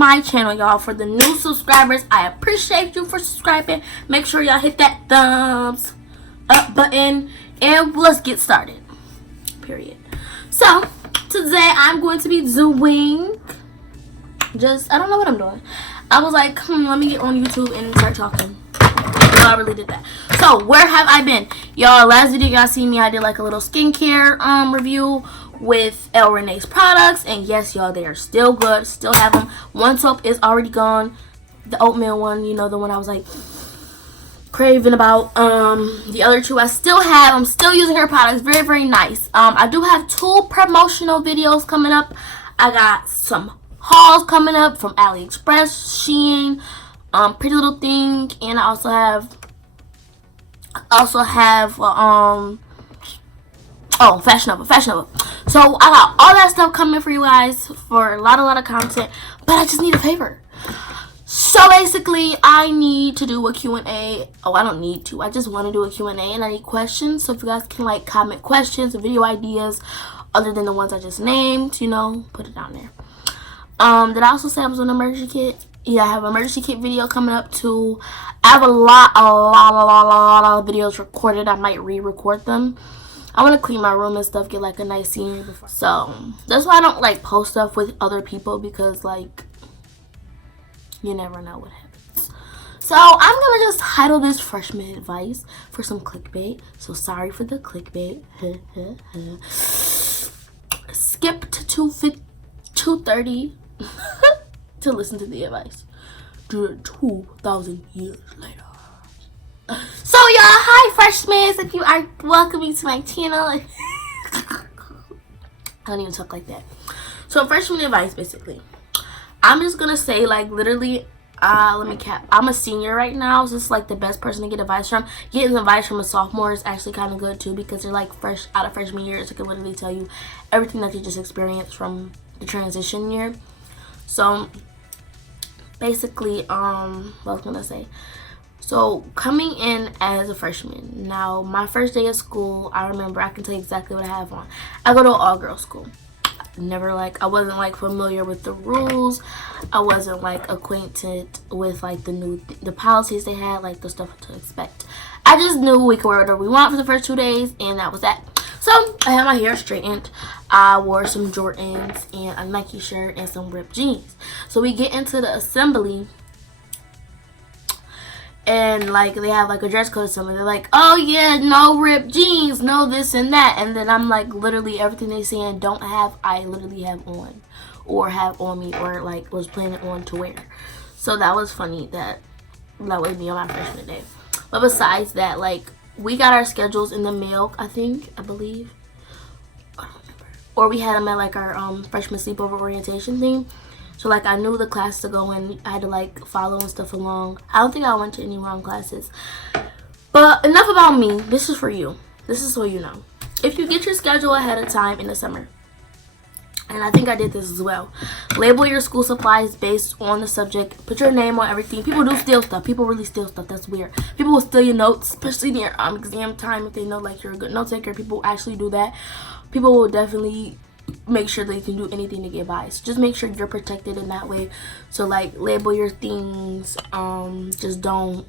my channel, y'all. For the new subscribers, I appreciate you for subscribing. Make sure y'all hit that thumbs up button, and let's get started. Period. So today I'm going to be doing I don't know what I'm doing. I was like, let me get on YouTube and start talking. So I really did that. So where have I been, y'all? Last video y'all see me, I did like a little skincare review with El Renee's products, and yes, y'all, they are still good. Still have them. One soap is already gone, the oatmeal one, you know, the one I was like craving about. The other two I still have. I'm still using her products. Very, very nice. I do have 2 promotional videos coming up. I got some hauls coming up from AliExpress, Shein, Pretty Little Thing, and I also have Fashion Nova. So I got all that stuff coming for you guys for a lot of content, but I just need a favor. So basically, I need to do a Q&A. Oh, I don't need to. I just want to do a Q&A, and I need questions. So if you guys can like comment questions or video ideas other than the ones I just named, you know, put it down there. Did I also say I was on an emergency kit? Yeah, I have an emergency kit video coming up too. I have a lot of videos recorded. I might re-record them. I want to clean my room and stuff, get like a nice scenery before. So that's why I don't like post stuff with other people, because like you never know what happens. So I'm gonna just title this freshman advice for some clickbait. So sorry for the clickbait. Skip to 2:30 to listen to the advice. 2,000 years later. So y'all, hi freshmen, if you are welcoming to my channel. I don't even talk like that. So freshman advice, basically, I'm just gonna say, like, literally, I'm a senior right now, so it's like the best person to get advice from. Getting advice from a sophomore is actually kind of good too, because they're like fresh out of freshman year, so they can literally tell you everything that you just experienced from the transition year. So basically, what I was gonna say. So coming in as a freshman, now my first day of school, I remember, I can tell you exactly what I have on. I go to an all-girls school. I wasn't like familiar with the rules. I wasn't like acquainted with like the policies they had, like the stuff to expect. I just knew we could wear whatever we want for the first 2 days, and that was that. So I had my hair straightened. I wore some Jordans and a Nike shirt and some ripped jeans. So we get into the assembly, and like they have like a dress code or something. They're like, oh yeah, no ripped jeans, no this and that. And then I'm like, literally everything they saying don't have, I literally have on, or have on me, or like was planning on to wear. So that was funny that was me on my freshman day. But besides that, like, we got our schedules in the mail, I believe. I don't remember. Or we had them at like our freshman sleepover orientation thing. So like I knew the class to go in. I had to like follow and stuff along. I don't think I went to any wrong classes. But enough about me. This is for you. This is so you know. If you get your schedule ahead of time in the summer, and I think I did this as well, label your school supplies based on the subject. Put your name on everything. People do steal stuff. People really steal stuff. That's weird. People will steal your notes, especially near exam time, if they know like you're a good note taker. People actually do that. People will definitely make sure they can do anything to get by. So just make sure you're protected in that way. So like label your things. Just don't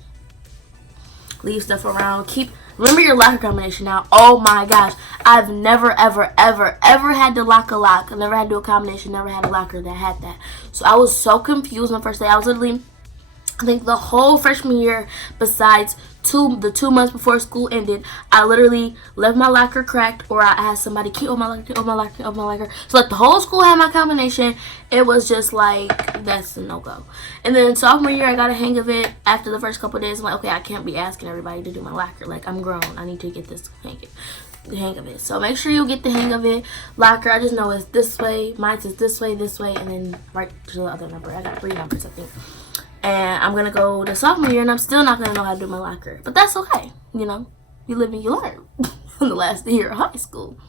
leave stuff around. Remember your locker combination now. Oh my gosh, I've never ever had to lock a lock. I never had to do a combination. Never had a locker that had that. So I was so confused on the first day. I was literally, I think the whole freshman year, besides the 2 months before school ended, I literally left my locker cracked, or I had somebody keep on my locker. So like the whole school had my combination. It was just like, that's a no-go. And then sophomore year, I got a hang of it. After the first couple of days, I'm like, okay, I can't be asking everybody to do my locker. Like, I'm grown. I need to get the hang of it. So make sure you get the hang of it. Locker, I just know it's this way. Mine is this way, and then right to the other number. I got 3 numbers, I think. And I'm gonna go to sophomore year, and I'm still not gonna know how to do my locker. But that's okay. You know, you live and you learn. In the last year of high school.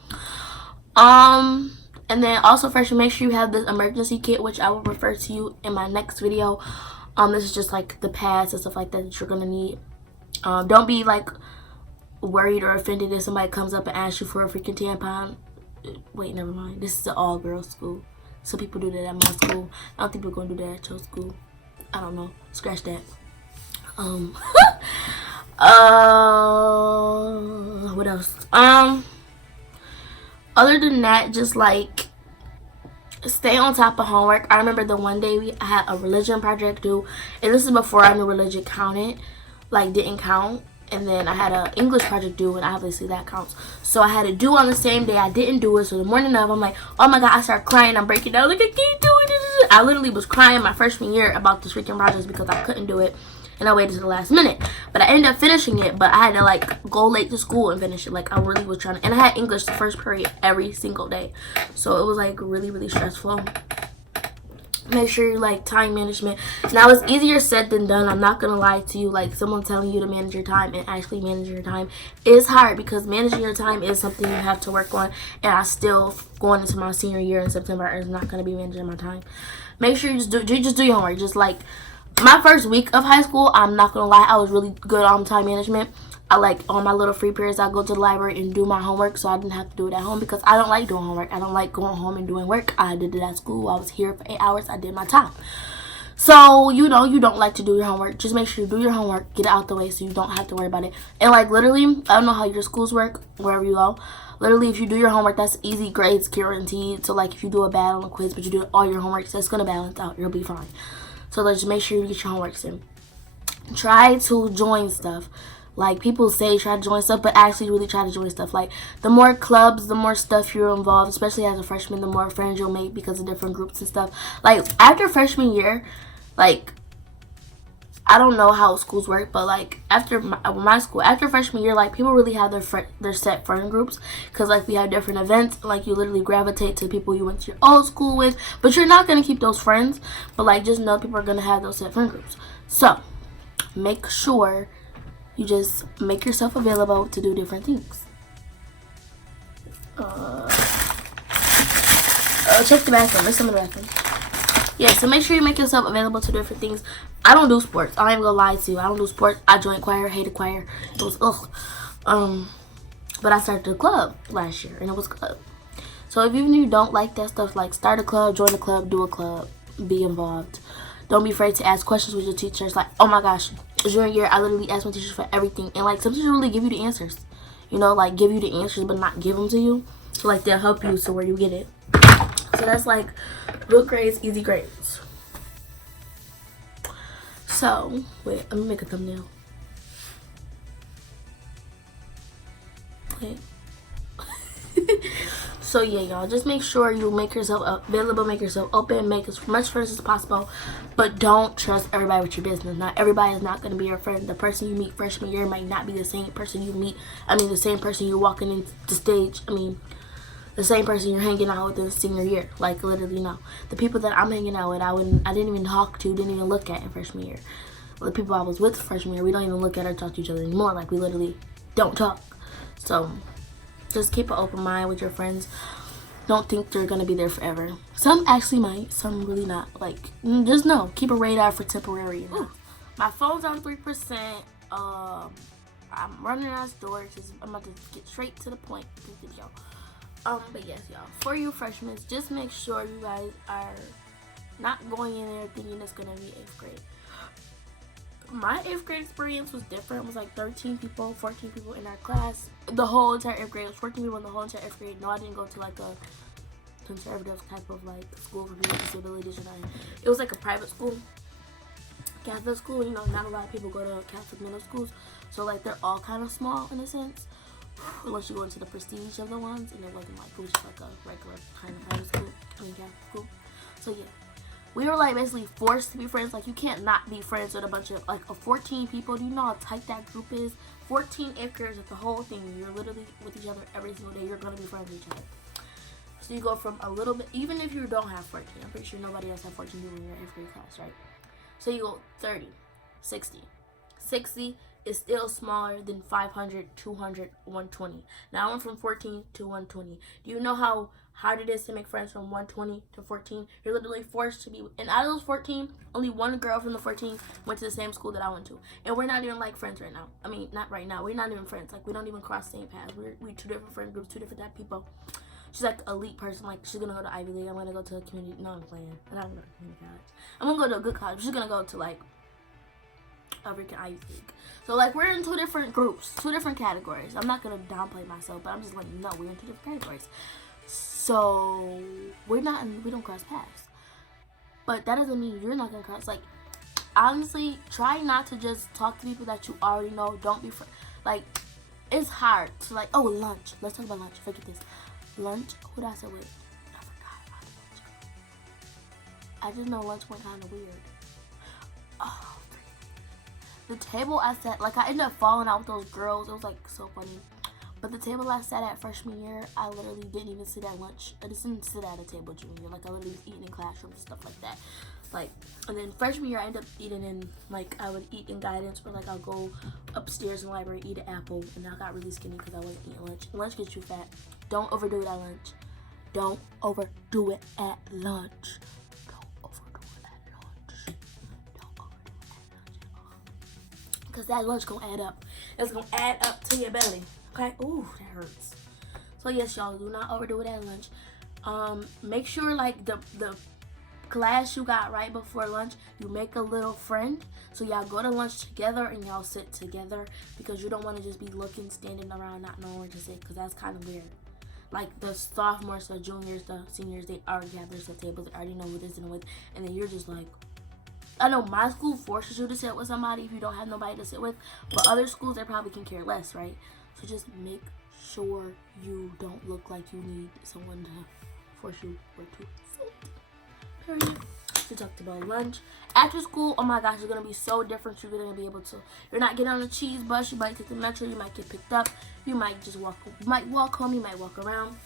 And then also freshman, make sure you have this emergency kit, which I will refer to you in my next video. This is just like the pads and stuff like that you're gonna need. Don't be like worried or offended if somebody comes up and asks you for a freaking tampon. Wait, never mind. This is an all-girls school. Some people do that at my school. I don't think we're gonna do that at your school. I don't know. Scratch that. What else? Other than that, just like stay on top of homework. I remember the one day I had a religion project due, and this is before I knew religion counted, like didn't count. And then I had an English project due, and obviously that counts. So I had it due on the same day. I didn't do it. So the morning of, I'm like, oh my god, I started crying. I'm breaking down. Like, I can't do it. I literally was crying my freshman year about this freaking project because I couldn't do it. And I waited to the last minute. But I ended up finishing it. But I had to, like, go late to school and finish it. Like, I really was trying to. And I had English the first period every single day. So it was, like, really, really stressful. Make sure you like time management. Now it's easier said than done. I'm not gonna lie to you. Like someone telling you to manage your time and actually managing your time is hard, because managing your time is something you have to work on. And I still, going into my senior year in September, is not gonna be managing my time. Make sure you just do your homework. Just like my first week of high school, I'm not gonna lie, I was really good on time management. I like on my little free periods, I go to the library and do my homework, so I didn't have to do it at home, because I don't like doing homework. I don't like going home and doing work. I did it at school. I was here for 8 hours. I did my time. So, you know, you don't like to do your homework. Just make sure you do your homework, get it out the way so you don't have to worry about it. And like literally, I don't know how your schools work, wherever you go. Literally, if you do your homework, that's easy grades guaranteed. So like if you do a bad on a quiz, but you do all your homework, so it's going to balance out. You'll be fine. So let's just make sure you get your homeworks in. Try to join stuff. Like people say try to join stuff, but actually really try to join stuff. Like the more clubs, the more stuff you're involved, especially as a freshman, the more friends you'll make because of different groups and stuff. Like after freshman year, like I don't know how schools work, but like after my school, after freshman year, like people really have their set friend groups, because like we have different events. Like you literally gravitate to people you went to your old school with, but you're not gonna keep those friends. But like just know people are gonna have those set friend groups. So make sure you just make yourself available to do different things. Check the bathroom. There's some in the bathroom. Yeah, so make sure you make yourself available to different things. I don't do sports. I ain't gonna lie to you. I don't do sports. I joined choir, hated choir. It was ugh. But I started a club last year, and it was good. So if even you don't like that stuff, like start a club, join a club, do a club, be involved. Don't be afraid to ask questions with your teachers. Like, oh my gosh, junior year, I literally asked my teachers for everything. And, like, some teachers really give you the answers. You know, like, give you the answers, but not give them to you. So, like, they'll help you so where you get it. So, that's, like, real grades, easy grades. So, wait, let me make a thumbnail. Wait. So yeah, y'all, just make sure you make yourself available, make yourself open, make as much friends as possible, but don't trust everybody with your business. Not everybody is not going to be your friend. The person you meet freshman year might not be the same person you meet. The same person you're walking into the stage. The same person you're hanging out with in senior year. Like literally, no. The people that I'm hanging out with, I didn't even talk to, didn't even look at in freshman year. Well, the people I was with freshman year, we don't even look at or talk to each other anymore. Like we literally don't talk. So just keep an open mind with your friends. Don't think they're going to be there forever. Some actually might. Some really not. Like, just know. Keep a radar for temporary. My phone's on 3%. I'm running out of storage. I'm about to get straight to the point with this video. But yes, y'all. For you freshmen, just make sure you guys are not going in there thinking it's going to be 8th grade. My 8th grade experience was different. It was like 13 people, 14 people in our class. The whole entire 8th grade. It was 14 people in the whole entire 8th grade. No, I didn't go to like a conservative type of like school for people with disabilities or nothing. It was like a private school. Catholic school, you know, not a lot of people go to Catholic middle schools. So like they're all kind of small in a sense. Unless you go into the prestige of the ones, and it wasn't like, it was just like a regular kind of private school, Catholic school. So yeah. We were like basically forced to be friends. Like you can't not be friends with a bunch of like 14 people. Do you know how tight that group is? 14 acres of the whole thing. You're literally with each other every single day. You're gonna be friends with each other. So you go from a little bit, even if you don't have 14. I'm pretty sure nobody else have 14 people in your 8th grade class, right? So you go 30, 60. 60 is still smaller than 500, 200, 120. Now I went from 14 to 120. Do you know how hard it is to make friends from 120 to 14? You're literally forced to be, and out of those 14, only one girl from the 14 went to the same school that I went to. And we're not even like friends right now. Not right now. We're not even friends. Like we don't even cross the same paths. We're two different friend groups, two different type of people. she's like elite person. Like she's gonna go to Ivy League. I'm gonna go to a community. No, I'm playing. I'm not gonna go to community college. I'm gonna go to a good college. She's gonna go to like a freaking Ivy League. So like we're in 2 different groups, 2 different categories. I'm not gonna downplay myself, but I'm just letting you know we're in 2 different categories. So we don't cross paths. But that doesn't mean you're not gonna cross. Like honestly, try not to just talk to people that you already know. Don't be like it's hard to like, oh, lunch. Let's talk about lunch. Forget this. Lunch. Who did I say with? I forgot about lunch. I just know lunch went kind of weird. Oh, the table I sat, like I ended up falling out with those girls. It was like so funny. But the table I sat at freshman year, I literally didn't even sit at lunch. I just didn't sit at a table junior year. Like I literally was eating in classrooms and stuff like that. Like, and then freshman year I ended up eating in, like I would eat in guidance, or like I'll go upstairs in the library, eat an apple, and I got really skinny because I wasn't eating lunch. Lunch gets you fat. Don't overdo it at lunch. Don't overdo it at lunch. Don't overdo it at lunch. Don't overdo it at lunch. Because that lunch gonna add up. It's gonna add up to your belly. Okay? Ooh, that hurts. So yes, y'all, do not overdo it at lunch. Make sure like the class you got right before lunch, you make a little friend. So y'all go to lunch together and y'all sit together, because you don't want to just be looking, standing around, not knowing where to sit, because that's kind of weird. Like the sophomores, the juniors, the seniors, they already have their set tables. They already know who they're sitting with, and then you're just like, I know my school forces you to sit with somebody if you don't have nobody to sit with, but other schools, they probably can care less, right? So just make sure you don't look like you need someone to force you where to sit. Period. We talked about lunch. After school, oh my gosh, it's gonna be so different. You're gonna be able to, you're not getting on a cheese bus, you might take the metro, you might get picked up, you might just walk, you might walk home, you might walk around.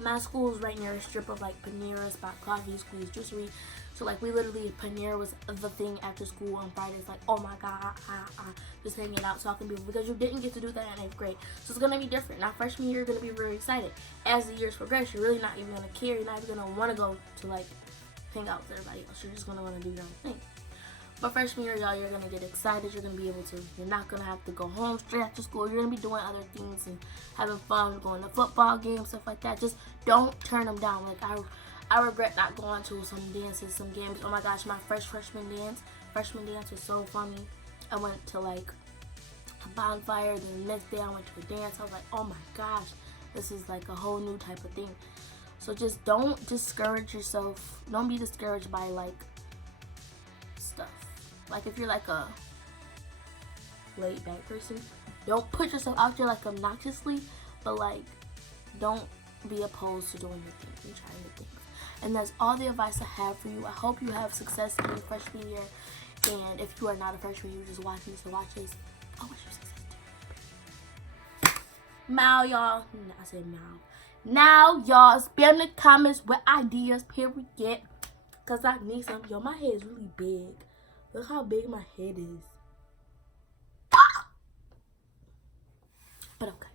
My school is right near a strip of like Panera, Spot Coffee, Squeeze Juicery. So like we literally, Panera was the thing after school on Fridays. Like, oh my god, just hanging out, talking to people, because you didn't get to do that in 8th grade. So it's gonna be different. Now freshman year, you're gonna be very excited. As the years progress, you're really not even gonna care. You're not even gonna want to go to like hang out with everybody else. You're just gonna want to do your own thing. But freshman year, y'all, you're gonna get excited. You're gonna be able to. You're not gonna have to go home straight after school. You're gonna be doing other things and having fun, going to football games, stuff like that. Just don't turn them down. Like I regret not going to some dances, some games. Oh my gosh, my freshman dance was so funny. I went to like a bonfire. Then the next day I went to a dance. I was like, oh my gosh, this is like a whole new type of thing. So just don't discourage yourself. Don't be discouraged by like stuff. Like if you're like a laid back person, don't put yourself out there like obnoxiously, but like don't be opposed to doing your thing and trying your things. And that's all the advice I have for you. I hope you have success in your freshman year. And if you are not a freshman, you just watching this, so watch this. I wish you success too. Now, y'all. I said now. Now, y'all, spam in the comments with ideas, period. Because I need some. Yo, my head is really big. Look how big my head is. But okay.